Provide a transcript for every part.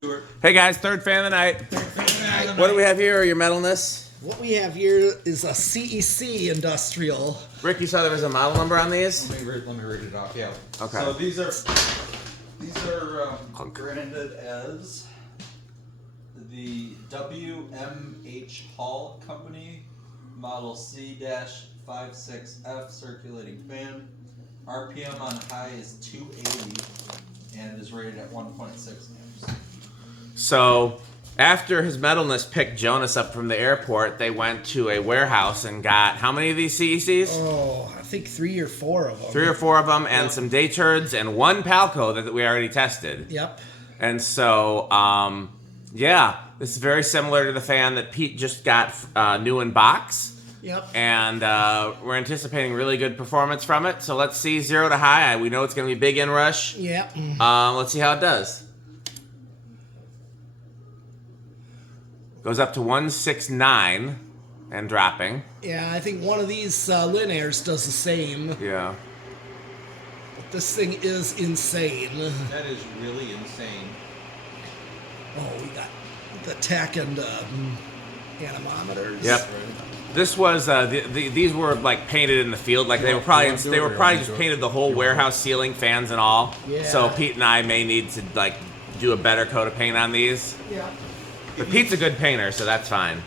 Hey guys, third fan of the night. What do we have here? Your metalness? What we have here is a CEC industrial. Rick, you saw there was a model number on these? Let me read it off. Yeah. Okay. So these are branded as the W.H.M company, model C-56F circulating fan. RPM on high is 280 and is rated at 1.6 amps. So, after his metalness picked Jonas up from the airport, they went to a warehouse and got how many of these CECs? Oh, I think 3 or 4 of them. 3 or 4 of them, and some day turds, and 1 Palco that we already tested. Yep. And so, yeah, this is very similar to the fan that Pete just got new in box. Yep. And we're anticipating really good performance from it. So let's see 0 to high. We know it's going to be big inrush. Yep. Let's see how it does. Goes up to 169 and dropping. Yeah, I think one of these Linairs does the same. Yeah. But this thing is insane. That is really insane. Oh, we got the tack and anemometers. Yep. This was these were like painted in the field, like they were probably just painted the whole warehouse ceiling, fans and all. Yeah. So Pete and I may need to like do a better coat of paint on these. Yeah. But Pete's a good painter, so that's fine.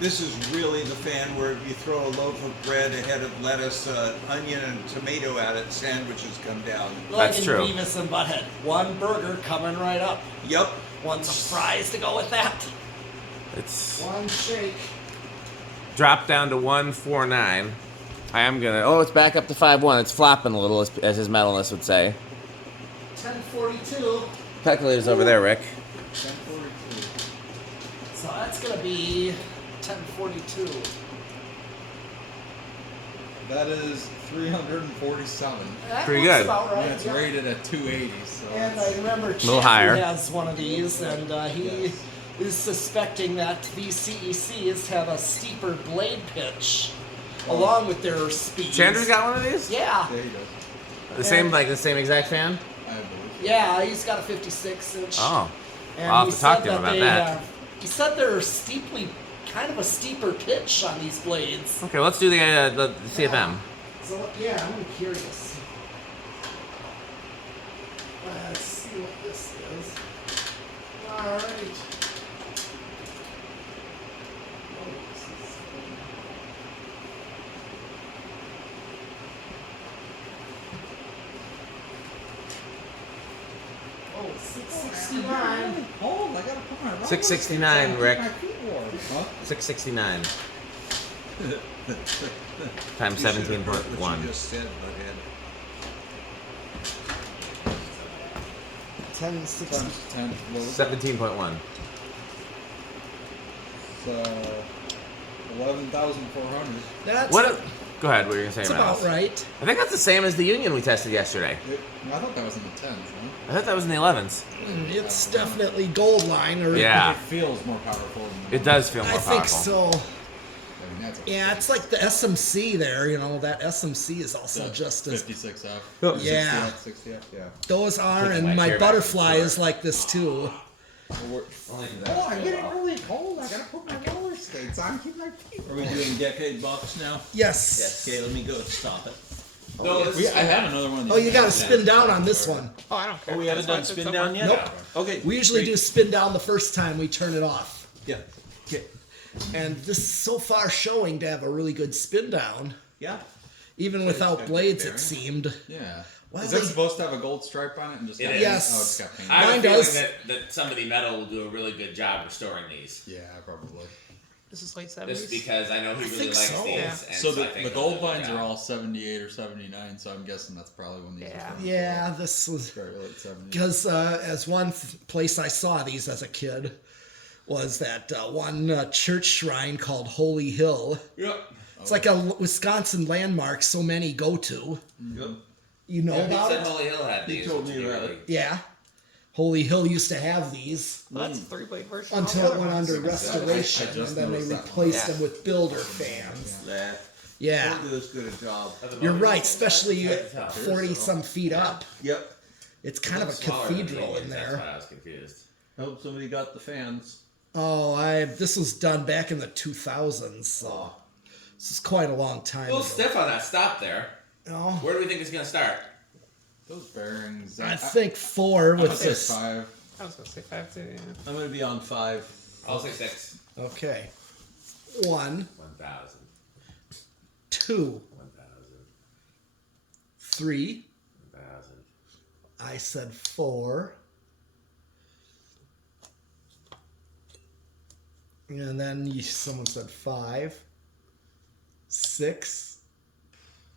This is really the fan where you throw a loaf of bread, a head of lettuce, onion, and tomato at it, sandwiches come down. That's in true. Beavis and Butthead. 1 burger coming right up. Yep. Want some fries to go with that? It's 1 shake. dropped down to 149. I am gonna. Oh, it's back up to 5-1. It's flopping a little, as his metalness would say. 1042. Calculator's over there, Rick. 1042. So that's going to be 1042. That is 347. That Pretty looks good. About right. And it's yeah. rated at 280. So And I remember little higher. Chad has one of these, and he is suspecting that these CECs have a steeper blade pitch along with their speeds. Chandler's got one of these? Yeah. there you go. The same exact fan? I believe. Yeah, he's got a 56-inch. Oh. And I'll have he to talk said to him about they, that. He said they're kind of a steeper pitch on these blades. Okay, let's do the CFM. So, yeah, I'm curious. Let's see what this is. Alright. Oh, 669. Hold, I gotta put my rubber 669, sticks on, Rick. keep my feet warm. Huh? 669 times You should have heard 17.1. what you just said, Butthead. 1060. Times 10. What was 17.1. So 11,400. That's What? Go ahead. What were you gonna say? that's Miles? about right. I think that's the same as the Union we tested yesterday. I thought that was in the 10s. No? I thought that was in the 11s. It's definitely gold line, or Yeah. It feels more powerful. Than It does feel more I think powerful. so. I mean, that's a Yeah, it's like the SMC there. You know, that SMC is also the just as 56F. Yeah. 60F, yeah. those are, Puts and my my chair back butterfly in is like this too. Oh, I'm getting really cold. I gotta put my roller skates on. Keep my feet Are we doing decade box now? Yes. Okay, let me go stop it. I have another one. Of these Oh, you got to spin down on this one. Oh, I don't care. Oh, we haven't done spin down yet? Nope. Okay. We usually great. do spin down the first time we turn it off. Yeah. Okay. And this is so far showing to have a really good spin down, Yeah. even without got blades. good It seemed. Yeah. Well, Is that they- supposed to have a gold stripe on it and just It got is. Yes. Oh, it's got paint. I have Mine a feeling does. that somebody metal will do a really good job restoring these. Yeah, probably. This is late Just 70s. because I know he really think likes so. these. Yeah. And So I the think they'll gold do a good lines job. are all 78 or 79, so I'm guessing that's probably when these Yeah. are from. Yeah, this was Very late 70s. because as one place I saw these as a kid was that one church shrine called Holy Hill. Yep. It's like a Wisconsin landmark so many go to. Yep. You know Yeah, about Pete said it? Holy Hill had He these. told which me would be about really- it. Yeah. Holy Hill used to have these Well, that's a 3-blade version. until it went under I restoration, just and then they noticed that one. replaced Yeah. them with builder fans. That. Yeah. Don't do as good a job. You're right, especially 40 some feet up. Yep. It's kind of a Smaller than cathedral Unions, in That's there. why I was confused. I hope somebody got the fans. Oh, this was done back in the 2000s, so this is quite a long time A little ago. stiff on that stop there. No, Where do we think it's going to start? Those bearings. I think 4 I'm with gonna say this. 5. I was gonna say 5 too. Yeah. I'm going to be on 5. I'll say 6. Okay. 1, 1,000. 2, 1,000. 3. 1,000. I said 4. And then someone said 5. 6.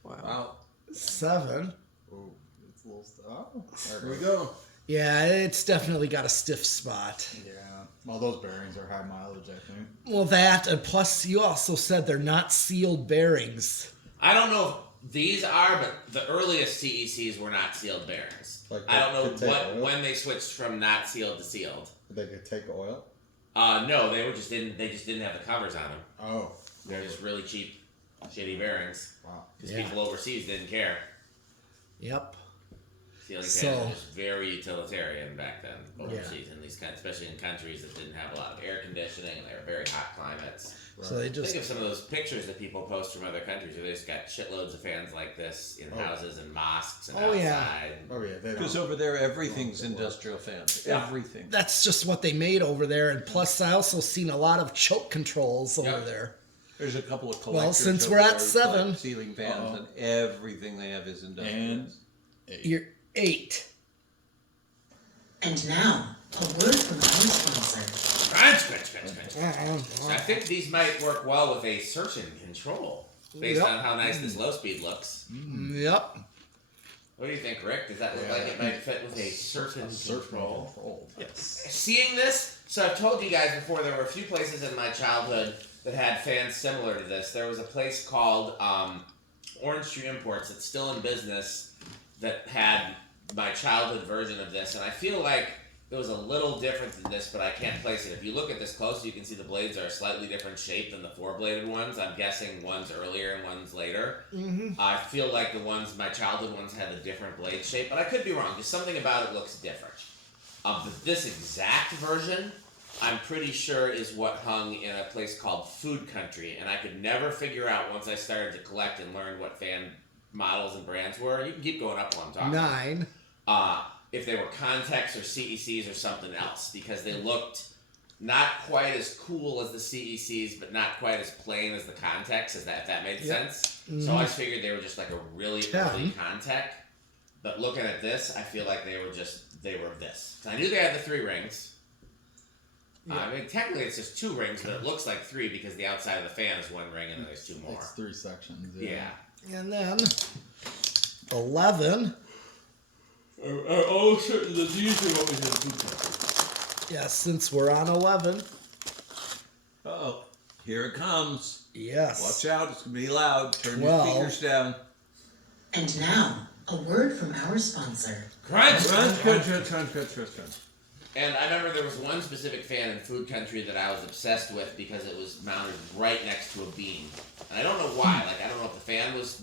Wow. 7. Oh, it's a little stuff. Oh, Here we go. Yeah, it's definitely got a stiff spot. Yeah. Well, those bearings are high mileage, I think. Well, that, and plus you also said they're not sealed bearings. I don't know if these are, but the earliest CECs were not sealed bearings. Like I don't could take know oil? when they switched from not sealed to sealed. They could take oil. No, they just didn't have the covers on them. Oh. They're just really cheap, shitty bearings. Wow. Because Yeah. people overseas didn't care. Yep. Sealing So- fans were just very utilitarian back then overseas, in these especially in countries that didn't have a lot of air conditioning and they were very hot climates. So they just Think of some of those pictures that people post from other countries where they just got shitloads of fans like this in houses and mosques and Oh, yeah. outside. Oh yeah. They Because don't. over there, everything's industrial fans. Yeah. Everything. that's just what they made over there, and plus I also seen a lot of choke controls over Yep. there. There's a couple of collectors. Well, since over we're at there who 7. collect ceiling fans, and everything they have is industrial. And fans. You're 8. And now, a word from our sponsor. Crunch, crunch, crunch, crunch. I think these might work well with a certain control, based Yep. on how nice this low speed looks. Yep. What do you think, Rick? Does that look like it might fit with a certain control? control. Yes. Seeing this, so I've told you guys before, there were a few places in my childhood that had fans similar to this. There was a place called Orange Tree Imports that's still in business that had my childhood version of this, and I feel like it was a little different than this, but I can't place it. If you look at this close, you can see the blades are a slightly different shape than the 4-bladed ones. I'm guessing one's earlier and one's later. I feel like my childhood ones had a different blade shape, but I could be wrong. Just something about it looks different. But this exact version, I'm pretty sure is what hung in a place called Food Country, and I could never figure out once I started to collect and learn what fan models and brands were. You can keep going up while I'm talking. 9. If they were Contex or CECs or something else, because they looked not quite as cool as the CECs, but not quite as plain as the Contex, if that made sense. So I just figured they were just like a really 10. early Contec. But looking at this, I feel like they were this. 'Cause I knew they had the 3 rings. I mean, technically it's just 2 rings, but it looks like 3 because the outside of the fan is 1 ring and then there's 2 more. It's 3 sections. Yeah. And then 11. Oh, certain that these are what we have. Yeah, since we're on 11. Uh-oh. Here it comes. Yes. Watch out. It's going to be loud. Turn Well- your speakers down. And now, a word from our sponsor. Crunch! Crunch, crunch, crunch, crunch, crunch, crunch, crunch. And I remember there was one specific fan in Food Country that I was obsessed with because it was mounted right next to a beam. And I don't know why. Like, I don't know if the fan was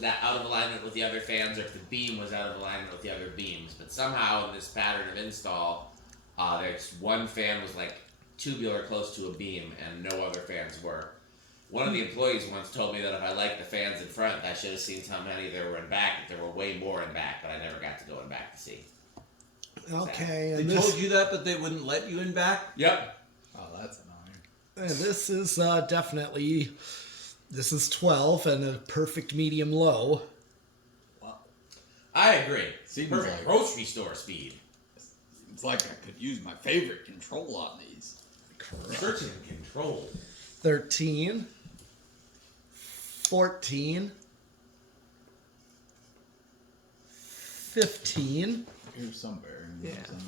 that out of alignment with the other fans or if the beam was out of alignment with the other beams. But somehow in this pattern of install, there's one fan was like tubular close to a beam and no other fans were. One of the employees once told me that if I liked the fans in front, I should have seen how many there were in back. There were way more in back, but I never got to go in back to see. Okay, They and told you that, but they wouldn't let you in back? Yep. Oh, that's annoying. this is definitely, this is 12 and a perfect medium low. I agree. Seems Perfect like- grocery store speed. It's like I could use my favorite control on these. Certain control. 13. 14. 15. Here's some bearings. Yeah. on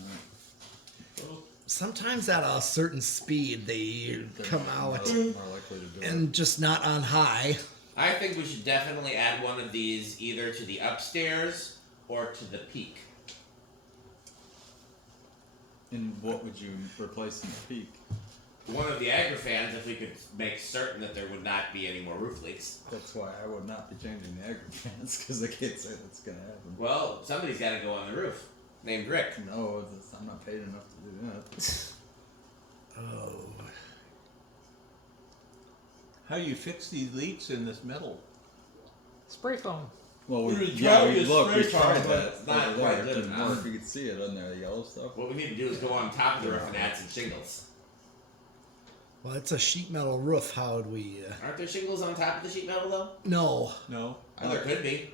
that. Sometimes at a certain speed they They're come more out likely to do it. and just not on high. I think we should definitely add one of these either to the upstairs or to the peak. And what would you replace in the peak? One of the agrifans, if we could make certain that there would not be any more roof leaks. That's why I would not be changing the aggregates because I can't say that's gonna happen. Well, somebody's got to go on the roof. named Rick. No, I'm not paid enough to do that. Oh. How do you fix these leaks in this metal? Spray foam. Well, We we tried we this looked, we spray tried foam, but that. it's not over quite there. good It didn't enough. work. You could see it on there, the yellow stuff. What we need to do is go on top of the roof and add some shingles. Well, it's a sheet metal roof. How would we? Aren't there shingles on top of the sheet metal though? No. No. Well, there could be.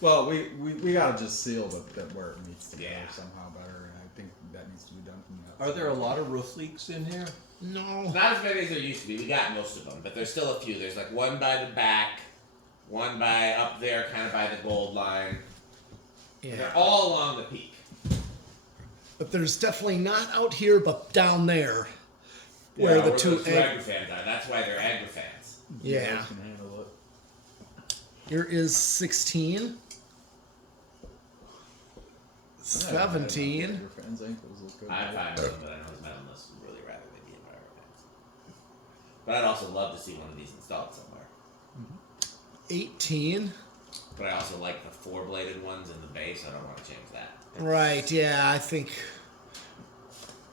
Well, we gotta just seal that where it needs to go Yeah. somehow better, and I think that needs to be done from the Are outside. there a lot of roof leaks in here? No. Not as many as there used to be. We got most of them, but there's still a few. There's like one by the back, one by up there, kind of by the gold line. Yeah. They're all along the peak. But there's definitely not out here, but down there, where the those two two agrifans are. That's why they're agrifans. Yeah. Can handle it. Here is 16. 17. Your fans' ankles look good. I'm fine with them, but I know his metal must really rather they be agrifans. But I'd also love to see one of these installed somewhere. 18. But I also like the four-bladed ones in the base. So I don't want to change that. Right, yeah, I think.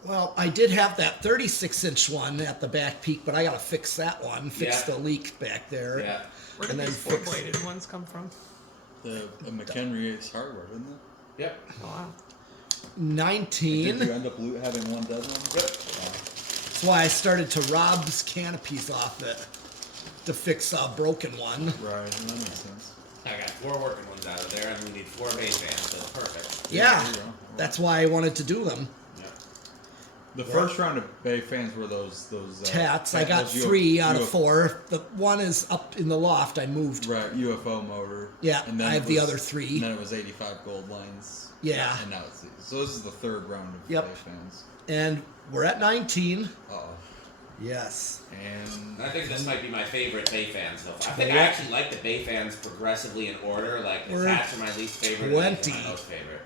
Well, I did have that 36-inch one at the back peak, but I gotta fix that one. Fix Yeah. the leak back there. Yeah. Where And did then these fix- four-bladed ones come from? The McHenry Ace hardware, didn't it? Yep. Oh, wow. 19. Did you end up having one dead one? Yep. That's why I started to rob canopies off it to fix a broken one. Right, that makes sense. I got 4 working ones out of there, and we need 4 base fans, so it's perfect. Yeah, there you go. that's why I wanted to do them. Yep. The first round of Bay fans were those Tats. I got those 3 out of UFO 4. The one is up in the loft. I moved. Right, UFO motor. Yeah, and then I it have the was- other 3. And then it was 85 gold lines. Yeah. And now it's these. So this is the third round of Yep. Bay fans. And we're at 19. Uh-oh. Yes. And I think this might be my favorite Bay fan so far. I think I actually like the Bay fans progressively in order. Like, the We're Tats are my least favorite, and these are 20. my most favorite.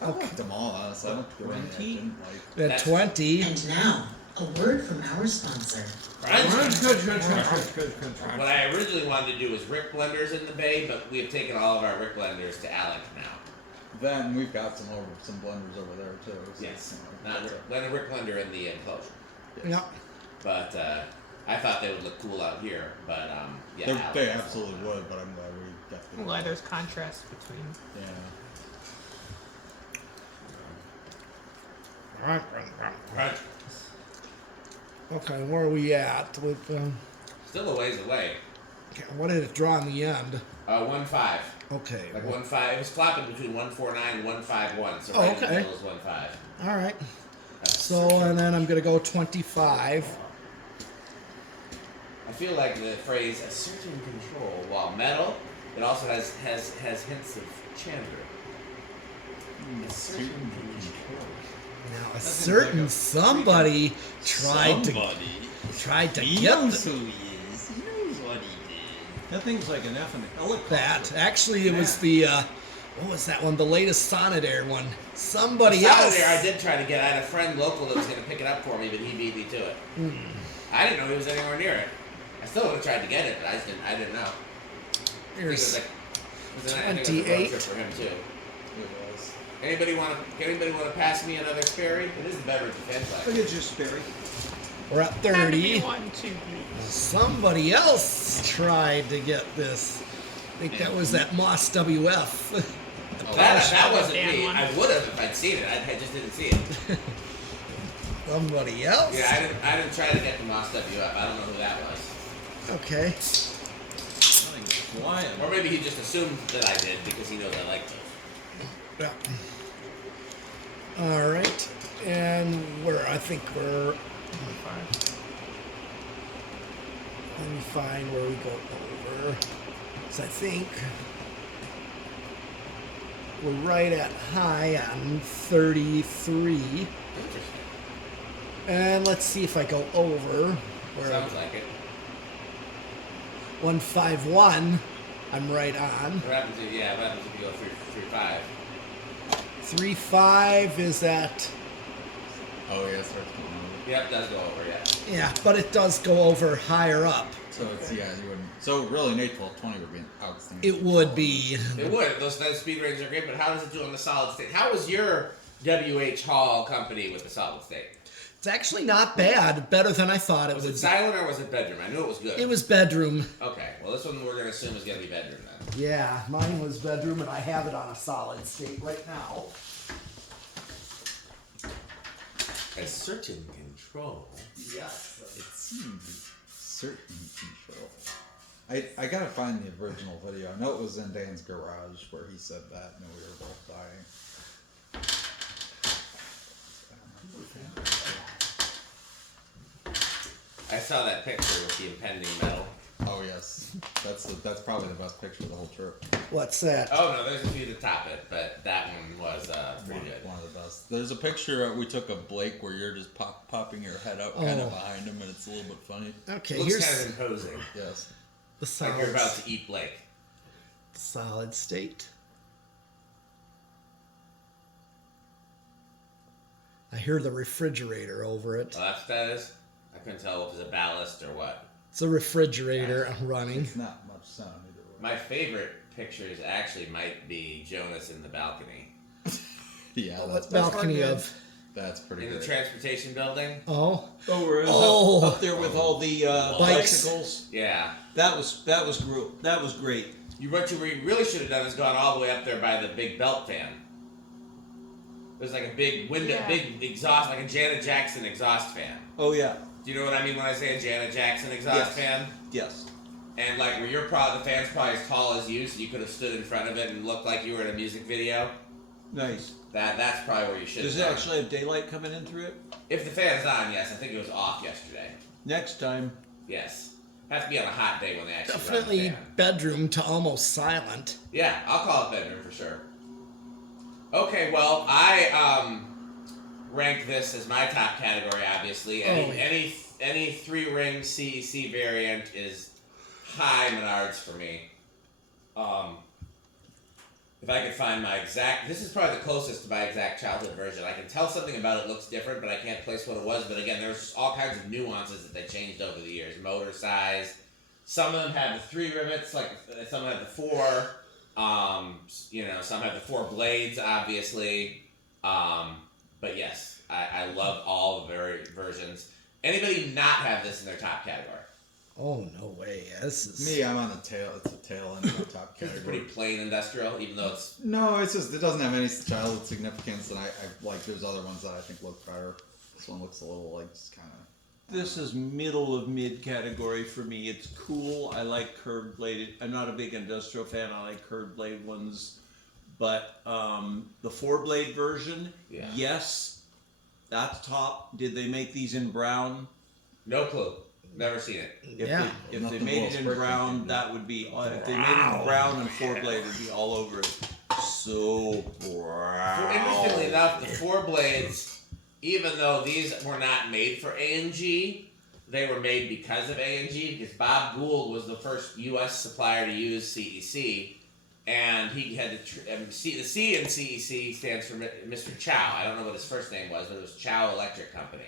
I liked them all, honestly. I don't do any I 20? didn't like. At That's- 20. And now, a word from our sponsor. What I originally wanted to do was Rick blenders in the Bay, but we have taken all of our Rick blenders to Alec now. Then we've got some blenders over there too. So Yes. you know, Not a Rick blender in the enclosure. Yep. But I thought they would look cool out here. But yeah, Alec they has absolutely would, but I'm glad we got I'm glad there's contrast between. Yeah. Right. Okay, where are we at with? Still a ways away. What did it draw in the end? 1.5. Okay. Like 1.5. It was flopping between 1.49 and 1.51. So Oh, right in the okay. middle is 1.5. All right. So and then I'm gonna go 25. I feel like the phrase "a certain control," while metal, it also has hints of Chandra. A certain control. Now a That seems certain like a somebody tried to get He the, knows who he is. He knows what he did. That thing's like an effing helicopter. that. Actually, it was the what was that one? The latest Nadair one. Somebody else. There, I did try to get. I had a friend local that was going to pick it up for me, but he beat me to it. I didn't know he was anywhere near it. I still would have tried to get it, but I didn't know. I think it was 28. a road trip for him too. It was. Anybody want to pass me another Sperry? It is the beverage defense Look line. at you, Sperry. We're at Had to 30. be 1, 2, 3. Somebody else tried to get this. I think that was that Moss WF. That wasn't Dan me. one. I would have if I'd seen it. I just didn't see it. Somebody else. Yeah, I didn't try to get the Moss WF. I don't know who that was. Okay. Thing's flying. Or maybe he just assumed that I did because he knows I like those. Yeah. All right. And I think we're. Let me find where we go over. So I think we're right at high on 33. Interesting. And let's see if I go over. Where Sounds like it. 151. I'm right on. What happens if you go 3.5? 3.5 is at Oh yeah, it starts going over. Yep, it does go over, yeah. Yeah, but it does go over higher up. So it's you wouldn't. So really, an 8/12/20 would be an outstanding. It would be. It would. Those speed ranges are great, but how does it do on the solid state? How was your W.H. Hall company with the solid state? It's actually not bad. Better than I thought it Was would it be. silent or was it bedroom? I knew it was good. It was bedroom. Okay, well this one we're going to assume is going to be bedroom then. Yeah, mine was bedroom, and I have it on a solid state right now. A certain control. Yes. It seems certain control. I gotta find the original video. I know it was in Dan's garage where he said that, and we were both dying. I saw that picture with the impending metal. Oh yes, that's probably the best picture of the whole trip. What's that? Oh no, there's a few to top it, but that one was pretty good. One of the best. There's a picture we took of Blake where you're just popping your head up kind of behind him, and it's a little bit funny. Okay, Looks here's kind of imposing. Yes. the Like you're about solid, to eat Blake. solid state. I hear the refrigerator over it. Well, that's what that is. I couldn't tell if it was a ballast or what. It's a refrigerator running. It's not much sound either way. My favorite pictures actually might be Jonas in the balcony. Yeah, What balcony of? That's pretty In the good. transportation building? Oh, Oh, we're Oh. up there with all the Bikes. bicycles. Yeah. That was great. What you really should have done is gone all the way up there by the big belt fan. There's like a big window, Yeah. big exhaust, like a Janet Jackson exhaust fan. Oh yeah. Do you know what I mean when I say a Janet Jackson exhaust Yes. fan? Yes. And like where the fan's probably as tall as you, so you could have stood in front of it and looked like you were in a music video. Nice. That's probably where you should have Does it gone. actually have daylight coming in through it? If the fan's on, yes. I think it was off yesterday. Next time. Yes. Has to be on a hot day when they actually definitely run the fan. bedroom to almost silent. Yeah, I'll call it bedroom for sure. Okay, well, I rank this as my top category. Obviously, any 3-ring CEC variant is high Menards for me. If I could find my exact, this is probably the closest to my exact childhood version. I can tell something about it looks different, but I can't place what it was. But again, there's all kinds of nuances that they changed over the years. Motor size. Some of them had the 3 rivets, like some had the 4. Some have the 4 blades, obviously. But yes, I love all the versions. Anybody not have this in their top category? Oh no way! This is Me, I'm on the tail. It's a tail end of the top It's pretty category. plain industrial, even though it's No, it's just it doesn't have any childhood significance, and I like there's other ones that I think look better. This one looks a little like just kind of. This is middle of mid category for me. It's cool. I like curved bladed. I'm not a big industrial fan. I like curved blade ones, but the 4-blade version, Yeah. yes, that's top. Did they make these in brown? no clue. Never seen it. If Yeah. they Nothing made will it in spark brown, me. that would be. If they made it in brown and 4-blade, it'd be all over it. So brown. Interestingly enough, the 4 blades, even though these were not made for A&G, they were made because of A&G, because Bob Gould was the first U.S. supplier to use CEC, and he had the C in CEC stands for Mr. Chow. I don't know what his first name was, but it was Chow Electric Company.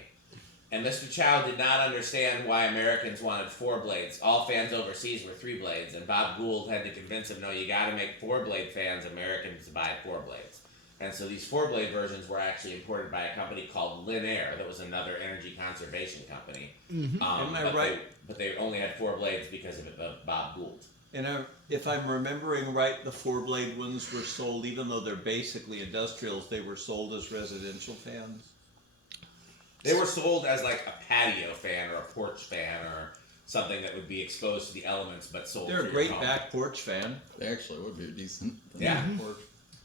And Mr. Chow did not understand why Americans wanted 4 blades. All fans overseas were 3 blades, and Bob Gould had to convince him, no, you got to make 4-blade fans Americans to buy 4 blades. And so these 4-blade versions were actually imported by a company called Air, that was another energy conservation company. Mm-hmm. Am I but right? But they only had 4 blades because of Bob Gould. And if I'm remembering right, the 4-blade ones were sold, even though they're basically industrials, they were sold as residential fans. They were sold as like a patio fan or a porch fan or something that would be exposed to the elements, but sold. They're for a your great home. back porch fan. They actually would be decent. Yeah.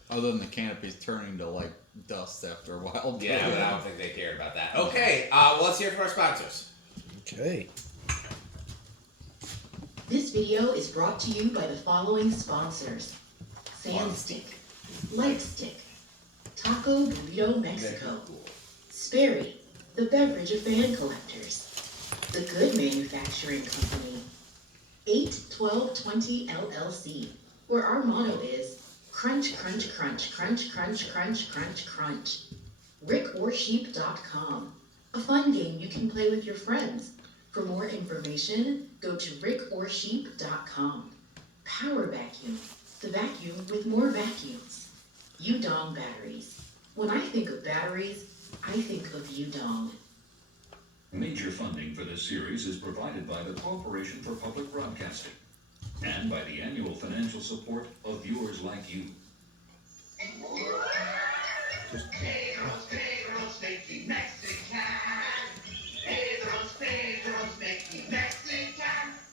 Other than the canopies turning to like dust after a while. Yeah, but I don't think they cared about that. Okay, well, let's hear from our sponsors. okay. This video is brought to you by the following sponsors: Sandstick, Lightstick, Taco Burrito Mexico, Sperry, the beverage of fan collectors, The Good Manufacturing Company, 81220 LLC, where our motto is crunch, crunch, crunch, crunch, crunch, crunch, crunch, crunch. rickorsheep.com, a fun game you can play with your friends. For more information, go to rickorsheep.com. Power Vacuum, the vacuum with more vacuums. Udong batteries. When I think of batteries, I think of Udong. Major funding for this series is provided by the Corporation for Public Broadcasting and by the annual financial support of viewers like you. Pedro's making Mexican. Pedro's making Mexican.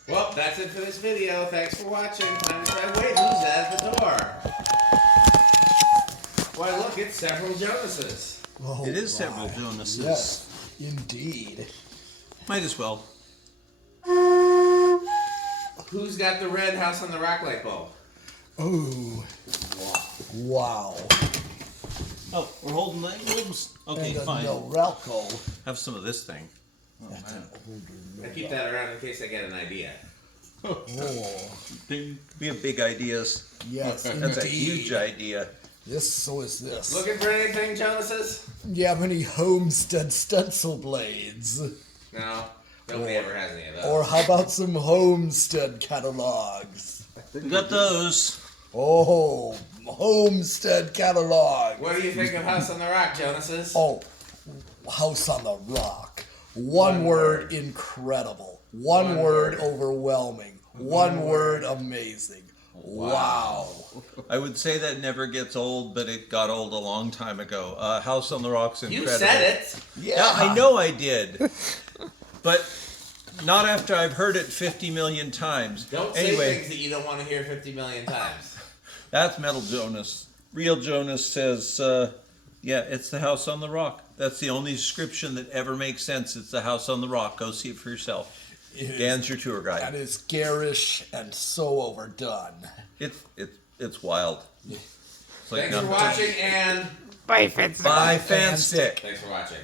Well, that's it for this video. Thanks for watching. Time to try. Wait, who's at the door? Why, look, it's several Jonases. Oh, It is my. several Jonases. Yes, indeed. Might as well. Who's got the red House on the Rock light bulb? Oh. Wow. Oh, we're holding light bulbs? Okay, And a fine. Norelco. Have some of this thing. That's an older I keep that around in case I get an idea. Oh, We have big ideas. yes, That's a indeed. huge idea. So is this. Looking for anything, Jonases? You have any Homestead stencil blades? No, nobody ever has any of those. Or how about some Homestead catalogs? We got those. Oh, Homestead catalog. What do you think of House on the Rock, Jonases? Oh, House on the Rock. One word, incredible. One word, overwhelming. One word, amazing. Wow. I would say that never gets old, but it got old a long time ago. House on the Rock's incredible. You said it. Yeah, I know I did. But not after I've heard it 50 million times. Don't say things that you don't want to hear 50 million times. That's Metal Jonas. Real Jonas says, yeah, it's the House on the Rock. That's the only description that ever makes sense. It's the House on the Rock. Go see it for yourself. Dan's your tour guide. That is garish and so overdone. It's wild. It's like Thanks for watching, and Bye, Fitz. Bye, Fanstick. thanks for watching.